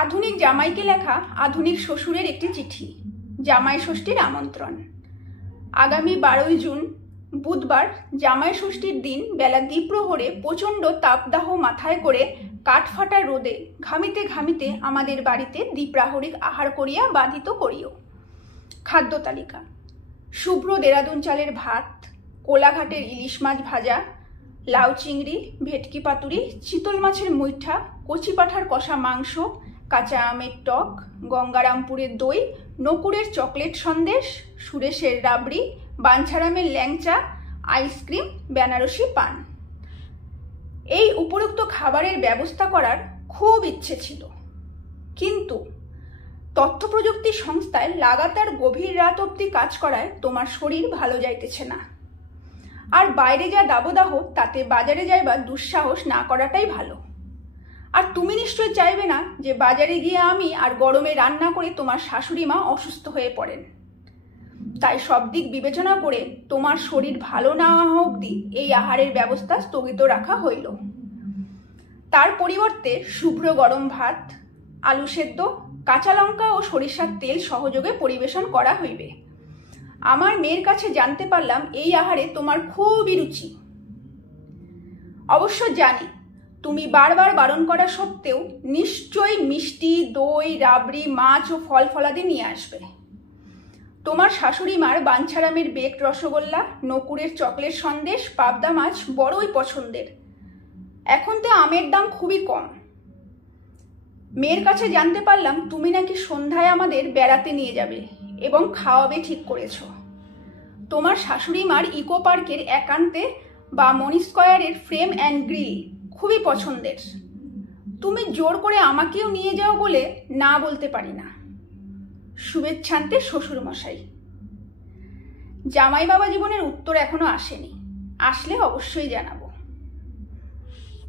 আধুনিক জামাইকে লেখা আধুনিক শ্বশুরের একটি চিঠি। জামাই ষষ্ঠীর আমন্ত্রণ। আগামী 12ই জুন বুধবার জামাই ষষ্ঠীর দিন বেলা দ্বিপ্রহরে প্রচণ্ড তাপদাহ মাথায় করে কাঠফাটা রোদে ঘামিতে ঘামিতে আমাদের বাড়িতে দ্বিপ্রাহরিক আহার করিয়া বাধিত করিও। খাদ্য তালিকা: শুভ্র দেরাদুন চালের ভাত, কোলাঘাটের ইলিশ মাছ ভাজা, লাউ চিংড়ি, ভেটকি পাতুরি, চিতল মাছের মুইঠা, কচি পাঁঠার কষা মাংস, কাঁচা আমের টক, গঙ্গারামপুরের দই, নকুরের চকলেট সন্দেশ, সুরেশের রাবড়ি, বাঞ্ছারামের ল্যাংচা, আইসক্রিম, বেনারসি পান। এই উপরোক্ত খাবারের ব্যবস্থা করার খুব ইচ্ছে ছিল, কিন্তু তথ্য প্রযুক্তি সংস্থায় লাগাতার গভীর রাত অবধি কাজ করায় তোমার শরীর ভালো যাইতেছে না। আর বাইরে যা দাবদাহ, তাতে বাজারে যাইবার দুঃসাহস না করাটাই ভালো। আর তুমি নিশ্চয় চাইবে না যে বাজারে গিয়ে আমি আর গরমে রান্না করে তোমার শাশুড়ি মা অসুস্থ হয়ে পড়েন। তাই সব দিক বিবেচনা করে তোমার শরীর ভালো না হওয়া অবধি এই আহারের ব্যবস্থা স্থগিত রাখা হইল। তার পরিবর্তে শুভ্র গরম ভাত, আলু সেদ্ধ, কাঁচা লঙ্কা ও সরিষার তেল সহযোগে পরিবেশন করা হইবে। আমার মেয়ের কাছে জানতে পারলাম এই আহারে তোমার খুবই রুচি। অবশ্য জানি তুমি বারবার বারণ করা সত্ত্বেও নিশ্চয়ই মিষ্টি, দই, রাবড়ি, মাছ ও ফল ফলাদি নিয়ে আসবে। তোমার শাশুড়ি মার বাঞ্ছারামের বেকড রসগোল্লা, নকুরের চকলেট সন্দেশ, পাবদা মাছ বড়ই পছন্দের। এখন তো আমের দাম খুবই কম। মেয়ের কাছে জানতে পারলাম তুমি নাকি সন্ধ্যায় আমাদের বেড়াতে নিয়ে যাবে এবং খাওয়াবে ঠিক করেছ। তোমার শাশুড়ি মার ইকো পার্কের একান্তে বা মনি স্কয়ারের ফ্রেম অ্যান্ড গ্রিল খুবই পছন্দের। তুমি জোর করে আমাকেও নিয়ে যাও বলে না বলতে পারি না। শুভেচ্ছান্তে শ্বশুরমশাই। জামাই বাবা জীবনের উত্তর এখনো আসেনি, আসলে অবশ্যই জানাবো।